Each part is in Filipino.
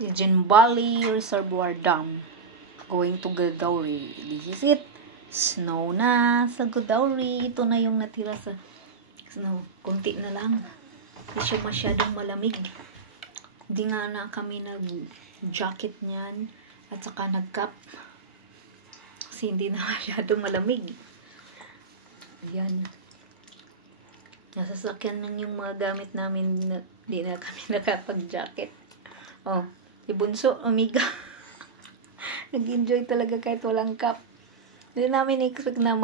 Jinbali Reservoir Dam. Going to Godauri. This is it. Snow na sa Godauri. Ito na yung natira sa snow. Kunti na lang. Hindi siya masyadong malamig. Hindi nga na kami nag-jacket niyan. At saka nag-cap. Kasi hindi na masyadong malamig. Ayan. Nasa sakyan lang yung mga gamit namin. Hindi na kami nakapag-jacket. Oh. Si Bunso, amiga. Nag-enjoy talaga kahit walang cap. Hindi namin expect na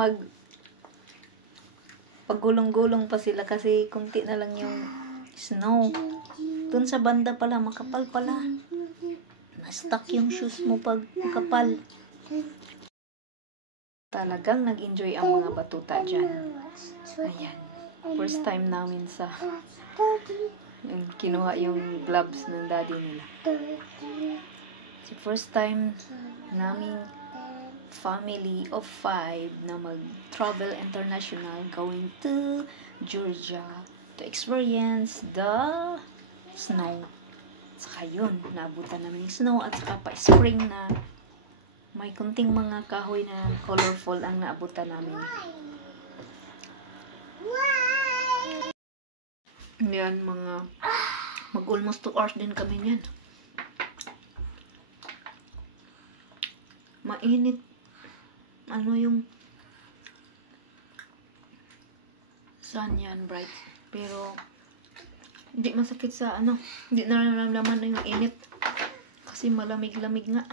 paggulong-gulong pa sila kasi kunti na lang yung snow. Dun sa banda pala, makapal pala. Na-stuck yung shoes mo pag makapal. Talagang nag-enjoy ang mga batuta dyan. Ayan. First time namin sa yung kinuha yung gloves ng daddy nila. First time naming family of 5 na mag-travel international going to Georgia to experience the snow. Saka yun, naabutan namin yung snow at saka pa spring na may kunting mga kahoy na colorful ang naabutan namin. Yan, mag-almost 2 hours din kami yan. Mainit. Ano yung sun yan, bright. Pero, hindi masakit sa hindi nararamdaman na yung init. Kasi malamig-lamig nga.